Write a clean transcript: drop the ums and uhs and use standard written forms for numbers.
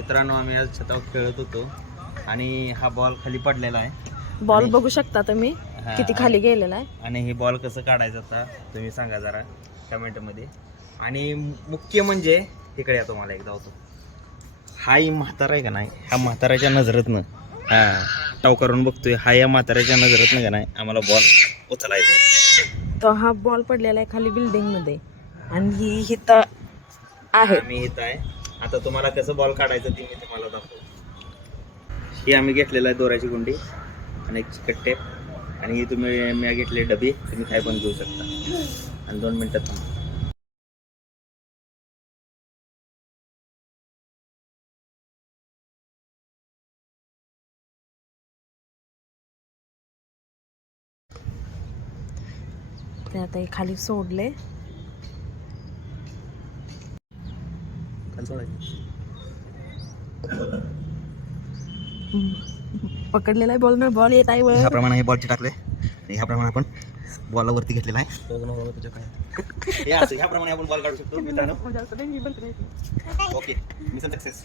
मित्रांनो, आम्ही आज छतावर खेळत होतो आणि हा बॉल खाली पडलेला आहे. बॉल बघू शकता तुम्ही हा, किती खाली गेलेला आहे. आणि हे बॉल कसं काढायचं आता तुम्ही सांगा जरा कमेंटमध्ये. आणि मुख्य म्हणजे तिकडे या तुम्हाला एकदा होतो, हा म्हातारा आहे का नाही, ह्या म्हाताऱ्याच्या नजरेतनं टाव करून बघतोय, हा या म्हाताऱ्याच्या नजरेतनं का नाही आम्हाला बॉल उचलायचा. तो हा बॉल पडलेला आहे खाली बिल्डिंग मध्ये आणि ही इथं आहे. मी इथं आहे. आता तुम्हाला कसं बॉल काढायचं ते मी तुम्हाला दाखवतो. ही आम्ही घेतलेलं आहे दोऱ्याची गुंडी आणि एक चिकट टेप, आणि ही तुम्ही मी घेतले डबी, तुम्ही काय पण घेऊ शकता. आणि 2 मिनिटात थांबा. ते आता हे खाली सोडले. पकडलेला आहे बॉल ना, बॉल येत आहे वर. ह्याप्रमाणे हे बॉलचे टाकले आणि ह्याप्रमाणे आपण बॉलला वरती घेतलेला आहे. हे असं ह्याप्रमाणे आपण बॉल काढू शकतो मित्रांनो. Okay, mission success.